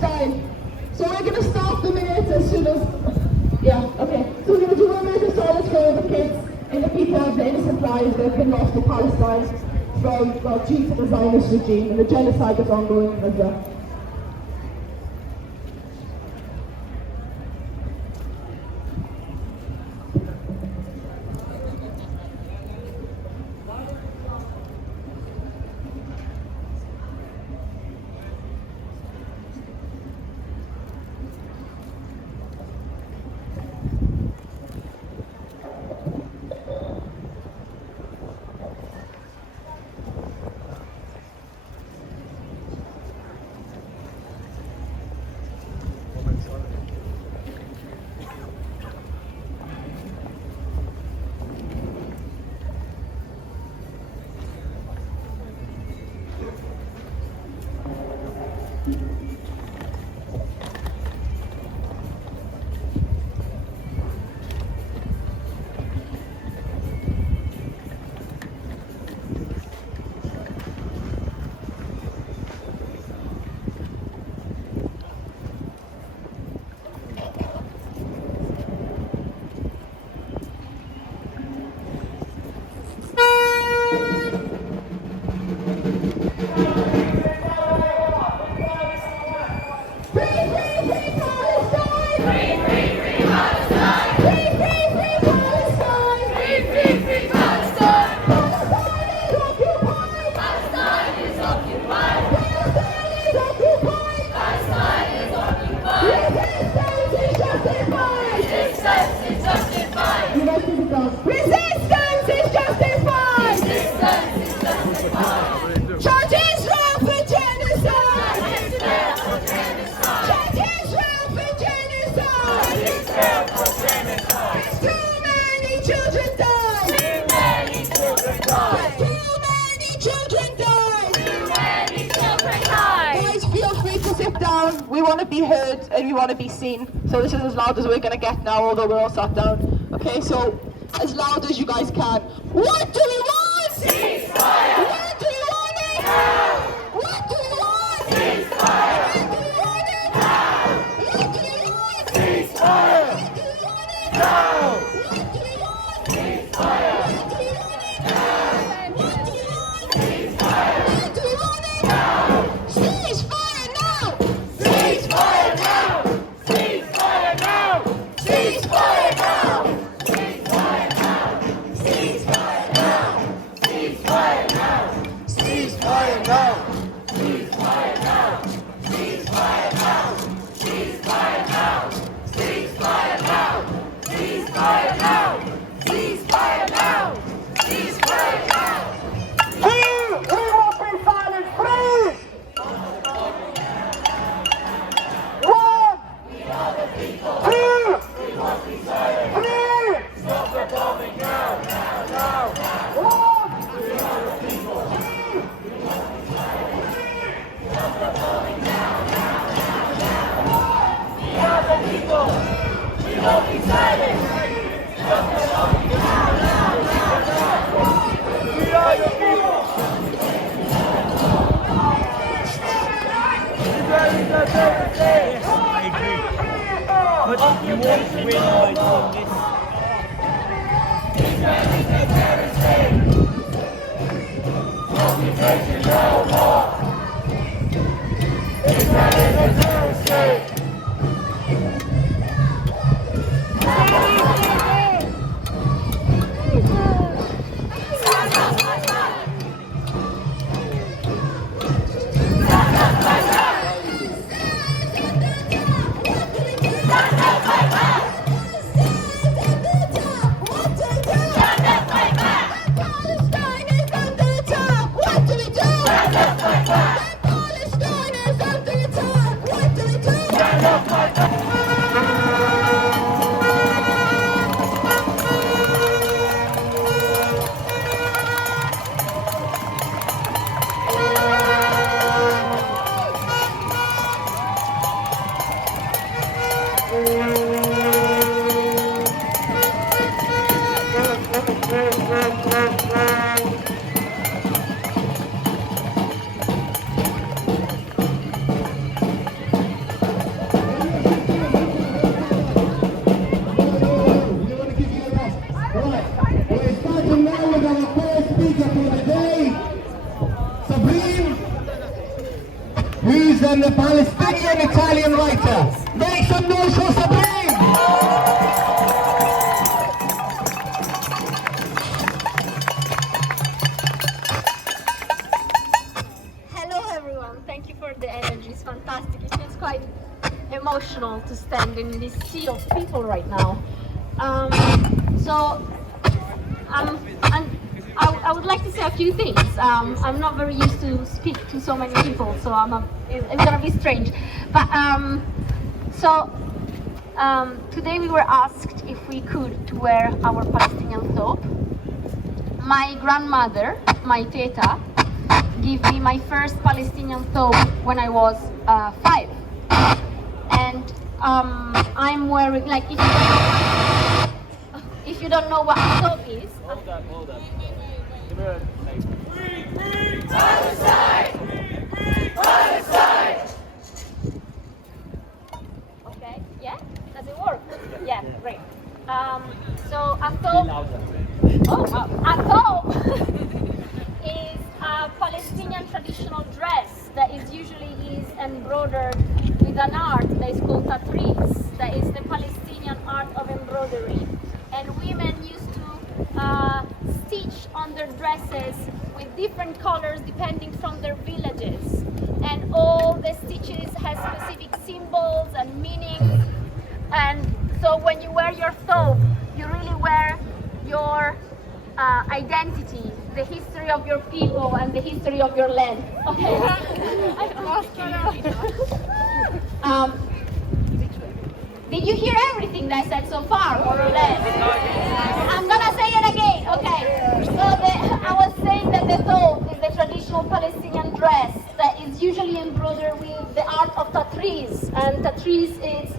Palestine. So we're going to stop the minutes as soon as... Yeah, okay. So we're going to do 1 minute of silence for the kids and the people of the innocent lives that have been lost to Palestine from, well, due to the Zionist regime and the genocide that's ongoing as well. We want to be heard and we want to be seen. So this is as loud as we're going to get now, although we're all sat down. Okay, so as loud as you guys can. What do we want? Ceasefire! What do we want it? Now! What do we want? Ceasefire! What do we want it? Now! What do we want? Ceasefire! What do we want it? Now! What do we want? Ceasefire! What do we want it? Now! What do we want? Ceasefire! What do we want it? Now! Ceasefire now! Ceasefire now! Ceasefire now! Ceasefire now! Ceasefire now! Ceasefire now! Ceasefire now! Ceasefire now! Ceasefire now! Ceasefire now! Ceasefire now! Ceasefire now! Ceasefire now! Ceasefire now! Ceasefire now! We won't be silent, please! One! We are the people! Two! We won't be silent! Three! Stop the bombing now! Now! Now! Now! One! We are the people! Three! We won't be silent! Three! Stop the bombing now! Now! Now! Now! One! We are the people! We won't be silent! Stop the bombing now! Now! Now! Now! We are the people! Yes, I agree. But you won't win on this. Israel is a terrorist state. Occupation no more. Israel is a terrorist state. Palestine is under attack! What do we do? He's the Palestinian Italian writer. Make some noise for Sabine! Hello everyone, thank you for the energy, it's fantastic. It feels quite emotional to stand in this sea of people right now. I would like to say a few things. I'm not very used to speak to so many people, so it's gonna be strange. But today we were asked if we could wear our Palestinian thobe. My grandmother, my teta, gave me my first Palestinian thobe when I was 5. And I'm wearing, like, if you don't know what a thobe is. Hold up. Give her Free Palestine! Free Palestine! Okay, yeah? Does it work? Yeah, great. So a thobe, a thobe is a Palestinian traditional dress that is usually embroidered with an art that is called tatris. That is the Palestinian art of embroidery. And women used to stitch on their dresses with different colors depending from their villages. And all the stitches have specific symbols and meanings. And so when you wear your thobe, you really wear your identity, the history of your people and the history of your land. Okay. Did you hear everything that I said so far, more or less? I'm gonna say it again. Okay. So I was saying that the thobe is the traditional Palestinian dress that is usually embroidered with the art of tatris, and tatris is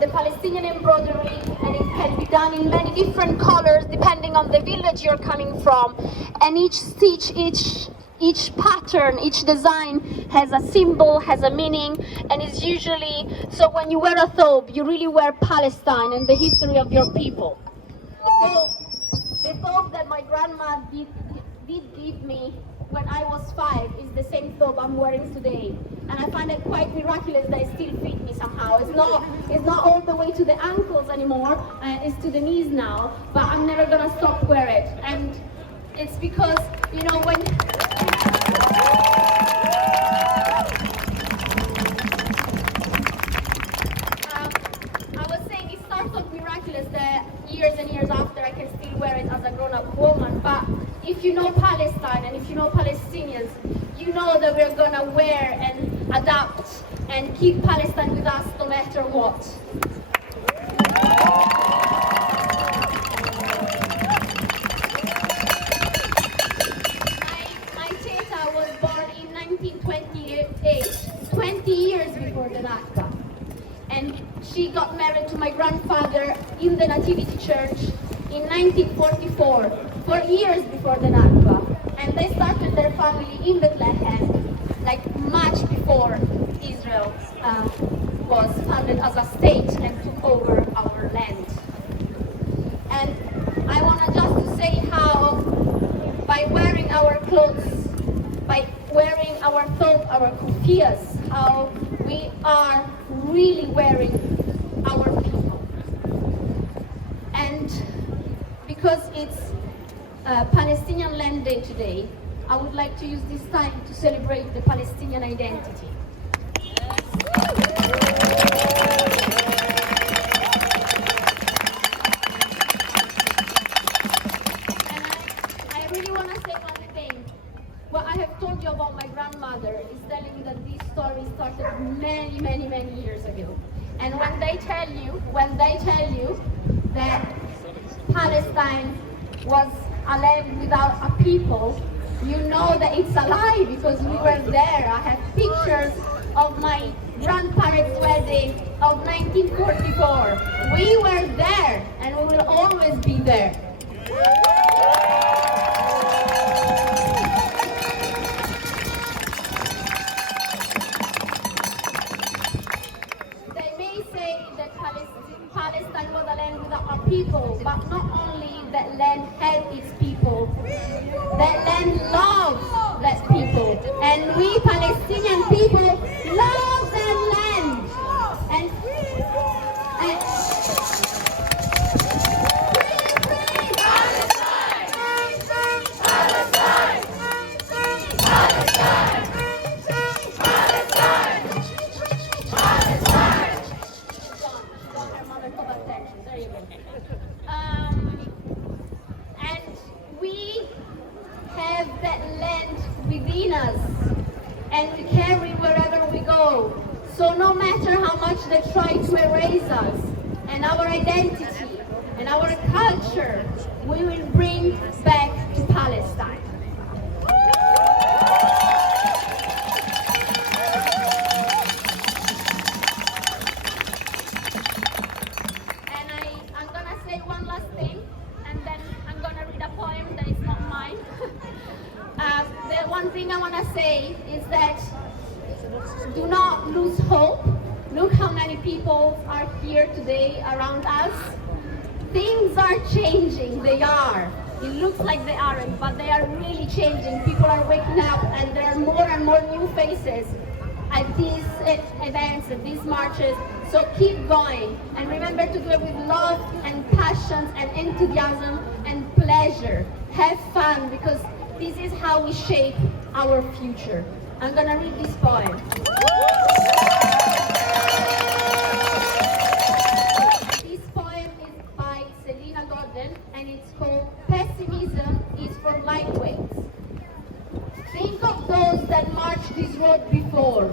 the Palestinian embroidery, and it can be done in many different colors depending on the village you're coming from. And each stitch, each pattern, each design has a symbol, has a meaning, and is usually, so when you wear a thobe, you really wear Palestine and the history of your people. So the thobe that my grandma did give me when I was 5 is the same thobe I'm wearing today. And I find it quite miraculous that it still fits me somehow. It's not all the way to the ankles anymore, it's to the knees now, but I'm never gonna stop wearing it. And it's because, you know, when I was saying it starts off miraculous that years and years after I can still wear it as a grown-up woman. But if you know Palestine and if you know Palestinians, you know that we're gonna wear and adapt and keep Palestine with us no matter what. My teta was born in 1928, 20 years before the Nakba. And she got married to my grandfather in the Nativity Church in 1944, 4 years before the Nakba. And they started their family in Bethlehem, like much before Israel was founded as a state and took over our land. And I want to just say how, by wearing our clothes, by wearing our thobe, our kufiyas, how we are really wearing our people. And because it's Palestinian Land Day today, I would like to use this time to celebrate the Palestinian identity. And I really want to say one thing. What I have told you about my grandmother is telling you that this story started many, many, many years ago. And when they tell you that Palestine was a land without a people, you know that it's a lie because we were there. I have pictures of my grandparents' wedding of 1944. We were there and we will always be there. They may say that Palestine was a land without a people, but not only that land had its people, that land loves that people. And we Palestinian people carry wherever we go. So no matter how much they try to erase us and our identity and our culture, we will bring back to Palestine. And I'm gonna say one last thing, and then I'm gonna read a poem that is not mine. The one thing I wanna say is that do not lose hope. Look how many people are here today around us. Things are changing, they are. It looks like they aren't, but they are really changing. People are waking up and there are more and more new faces at these events, at these marches. So keep going and remember to do it with love and passion and enthusiasm and pleasure. Have fun because this is how we shape our future. I'm gonna read this poem. And it's called Pessimism is for Lightweights. Think of those that marched this road before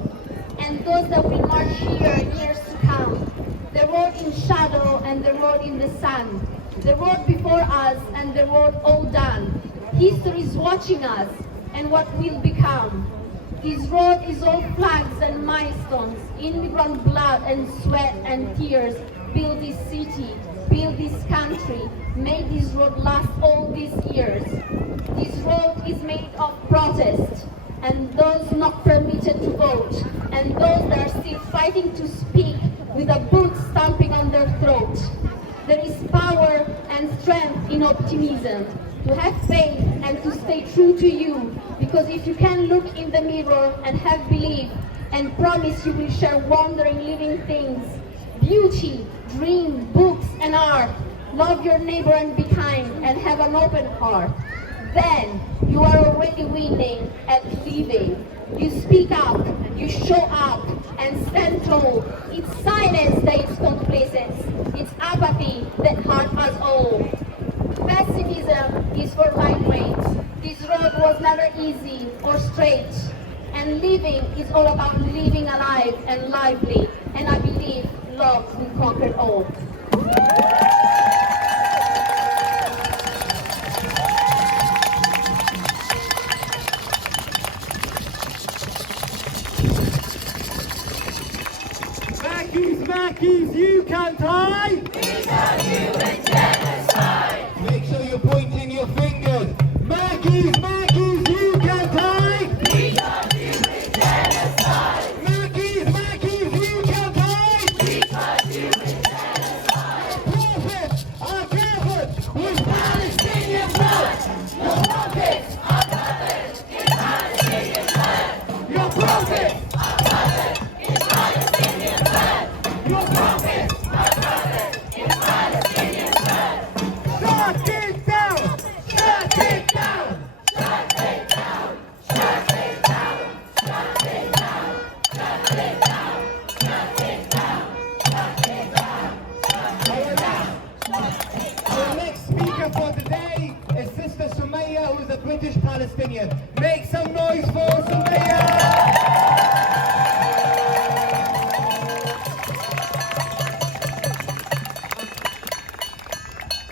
and those that will march here in years to come. The road in shadow and the road in the sun. The road before us and the road all done. History is watching us and what will become. This road is all flags and milestones, immigrant blood and sweat and tears. Build this city, build this country, made this road last all these years. This road is made of protest, and those not permitted to vote, and those that are still fighting to speak with a boot stamping on their throat. There is power and strength in optimism, to have faith and to stay true to you, because if you can look in the mirror and have belief, and promise you will share wondering living things, beauty, dream, books and art, love your neighbor and be kind and have an open heart, then you are already winning at living. You speak up, you show up and stand tall. It's silence that is complacent. It's apathy that hurts us all. Pessimism is for lightweights. This road was never easy or straight. And living is all about living alive and lively. And I believe love will conquer all. Mackies, you can't hide! We got you in genocide! Make sure you're pointing your fingers. Mackies, you can't hide! We got you in genocide! Mackies, you can't hide! We got you in genocide! Profits are gathered with Palestinian blood! Your profits are gathered in Palestinian land! Your profits are gathered in Palestinian land! Your profits are gathered in Palestinian land! Shut it down! Shut it down! Shut it down! Shut it down! Shut it down! Shut it down! Shut it down! Shut it down! Our next speaker for today is Sister Sumaya, who is a British Palestinian. Make some noise for Sumaya!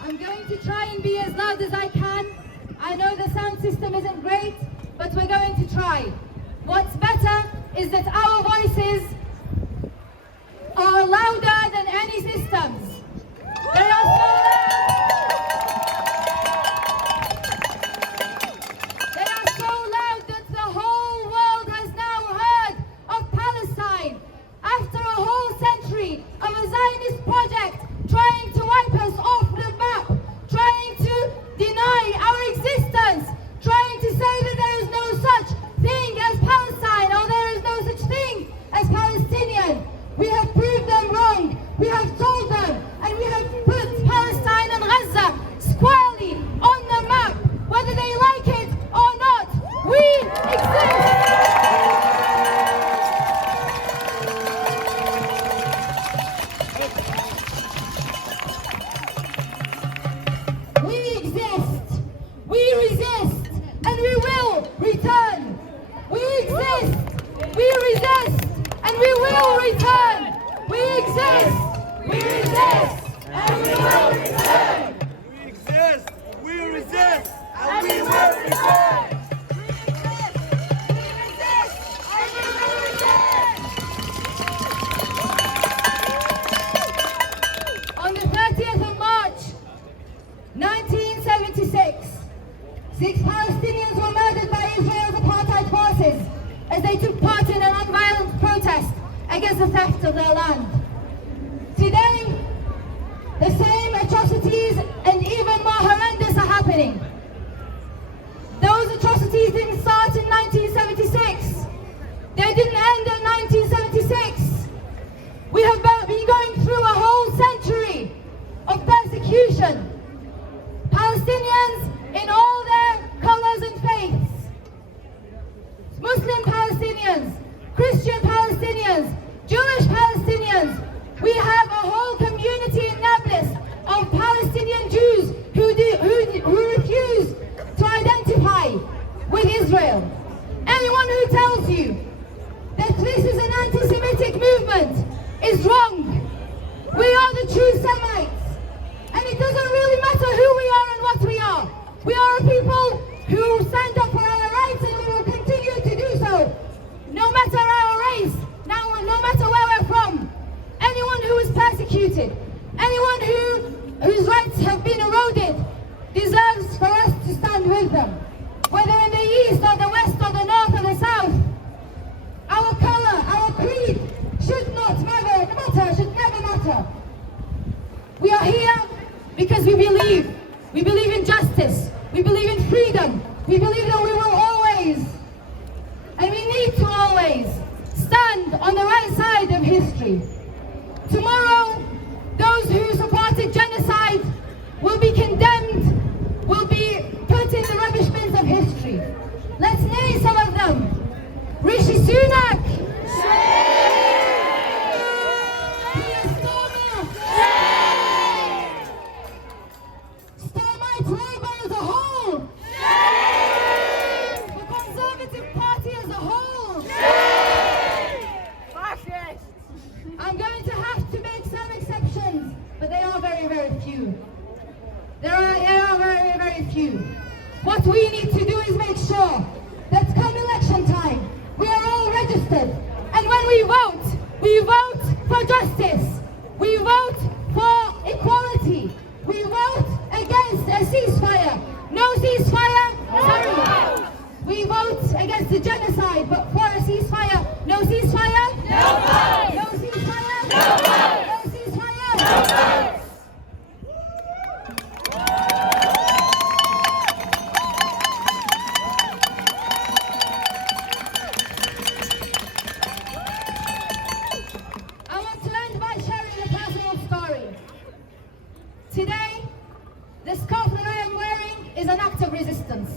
I'm going to try and be as loud as I can. I know the sound system isn't great, but we're going to try. What's better is that our voices are louder than any systems. They are so loud. They are so loud that the whole world has now heard of Palestine. After a whole century of a Zionist project trying to wipe us off the map, trying to deny our existence, trying to say that there is no such thing as Palestine or there is no such thing as Palestinian. We have proved them wrong. We have told them resist! We resist! And we will return! We exist, we resist, and we will return. On the 30th of March, 1976, 6 Palestinians were murdered by Israel's apartheid forces as they took part in a non-violent protest against the theft of their land. Today, the same atrocities and even more horrendous are happening. Those atrocities didn't start in 1976. They didn't end in 1976. We have been going through a whole century of persecution. Palestinians in all their colors and faiths. Muslim Palestinians, Christian Palestinians, Jewish Palestinians. We have a whole community in Nablus of Palestinian Jews who refuse to identify with Israel. Anyone who tells you that this is an anti-Semitic movement is wrong. We are the true Semites. And it doesn't really matter who we are and what we are. We are a people who stand up for our rights and we will continue to do so. No matter our race, no matter where we're from. Anyone who is persecuted, anyone whose rights have been eroded, deserves for us to stand with them. Whether in the east or the west or the north or the south. Our color, our creed should not matter, should never matter. We are here because we believe. We believe in justice. We believe in freedom. We believe that we will always, and we need to always, stand on the right side of history. Tomorrow, those who supported genocide will be condemned, will be put in the rubbish bins of history. Let's name some of them. Rishi Sunak. Starmite Labour as a whole. The Conservative Party as a whole. I'm going to have to make some exceptions, but they are very, very few. There are very, very few. What we need to do is make sure that come election time, we are all registered. And when we vote for justice. We vote for equality. We vote against a ceasefire. No ceasefire, sorry. We vote against the genocide, but for a ceasefire. No ceasefire? No vote! No ceasefire? No vote! No ceasefire? No vote! I want to end by sharing a personal story. Today, the scarf that I am wearing is an act of resistance.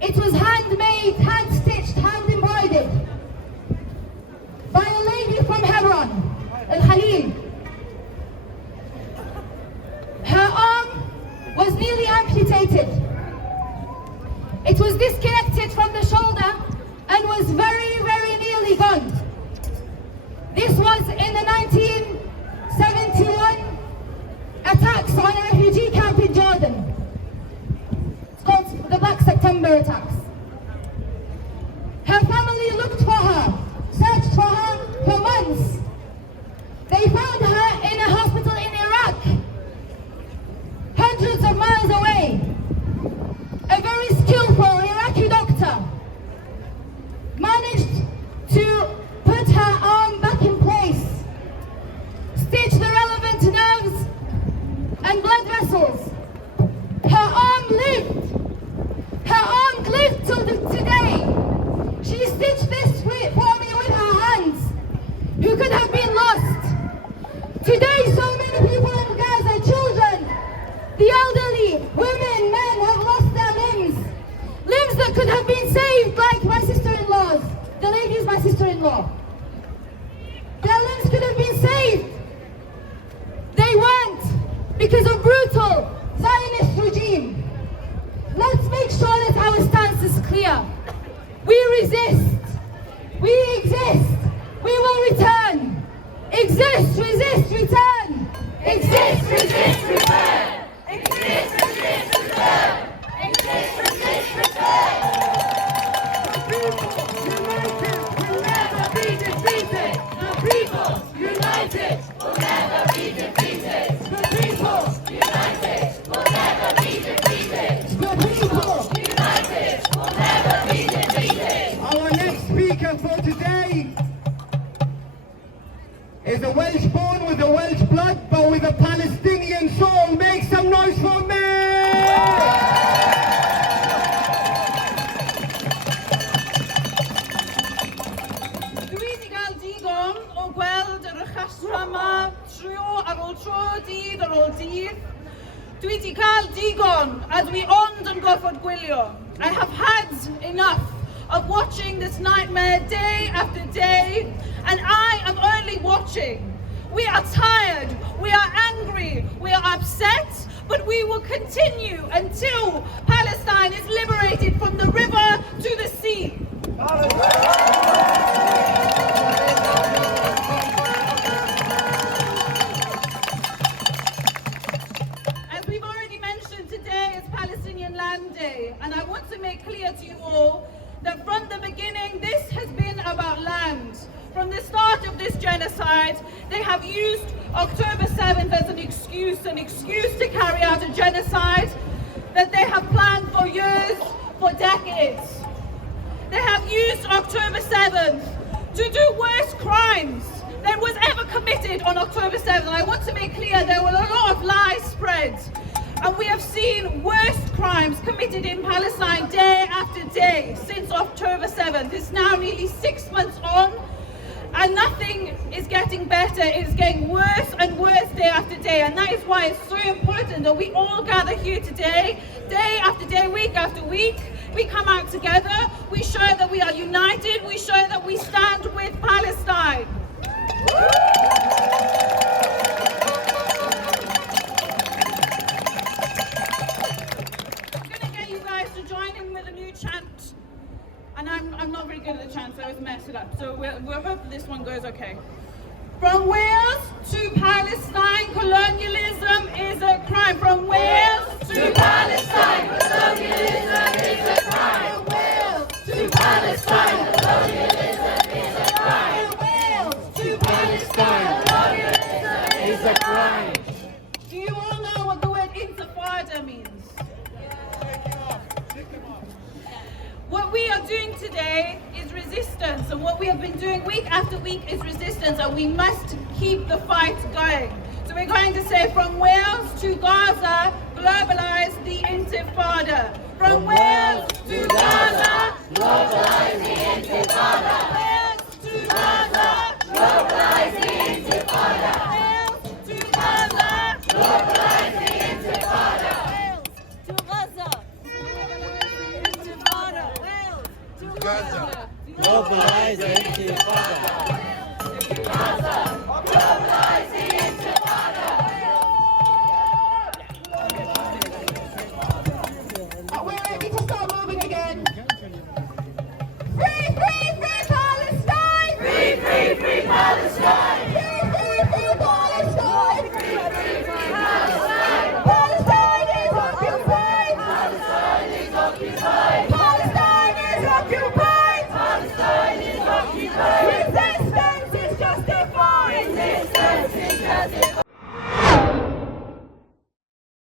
It was handmade, hand-stitched, hand-embroidered by a lady from Hebron, Al-Khalil. Her arm was nearly amputated. It was disconnected from the shoulder and was very, very nearly gone. This was in the 1971 attacks on a refugee camp in Jordan. It's called the Black September attacks. Her family looked for her, searched for her for months. They found her in a hospital in Iraq, hundreds of miles away. A very skillful Iraqi doctor managed to put her arm back in place, stitch the relevant nerves and blood vessels. Her arm lived. Her arm lived till today. She stitched this for me with her hands, who could have been lost. Today, so many people in Gaza, children, the elderly, women, men have lost their limbs. Limbs that could have been saved, like my sister-in-law's. The lady is my sister-in-law. Their limbs could have been saved. They weren't, because of brutal Zionist regime. Let's make sure that our stance is clear. We resist. We exist. We will return. Exist, athro yma ar ôl tro dydd ar ôl dydd. Dwi wedi cael digon a dwi ond yn gorfod gwylio. I have had enough of watching this nightmare day after day, and I am only watching. We are tired, we are angry, we are upset, but we will continue until Palestine is liberated from the river to the sea. As we've already mentioned, today is Palestinian Land Day, and I want to make clear to you all that from the beginning, this has been about land. From the start of this genocide, they have used October 7th as an excuse to carry out a genocide that they have planned for years, for decades. They have used October 7th to do worse crimes than was ever committed on October 7th. And I want to make clear there were a lot of lies spread. And we have seen worse crimes committed in Palestine day after day since October 7th. It's now nearly 6 months on, and nothing is getting better. It's getting worse and worse day after day. And that is why it's so important that we all gather here today, day after day, week after week. We come out together, we show that we are united, we show that we stand with Palestine. I'm going to get you guys to join in with a new chant. And I'm not very good at the chant, so I always mess it up. So we'll hope this one goes okay. From Wales to Palestine, colonialism is a crime. From Wales to Palestine, colonialism is a crime. From Wales to Palestine, colonialism is a crime. From Wales to Palestine, colonialism is a crime. Do you all know what the word intifada means? What we are doing today is resistance, and what we have been doing week after week is resistance, and we must keep the fight going. So we're going to say, from Wales to Gaza, globalize the intifada. From Wales to Gaza, globalize the intifada. Wales to Gaza, globalize the intifada. Wales to Gaza, globalize the intifada. Wales to Gaza. Gaza, globalize the intifada. Gaza, globalize the intifada. We're ready to start moving again. Free, free, free Palestine! Free, free, free Palestine!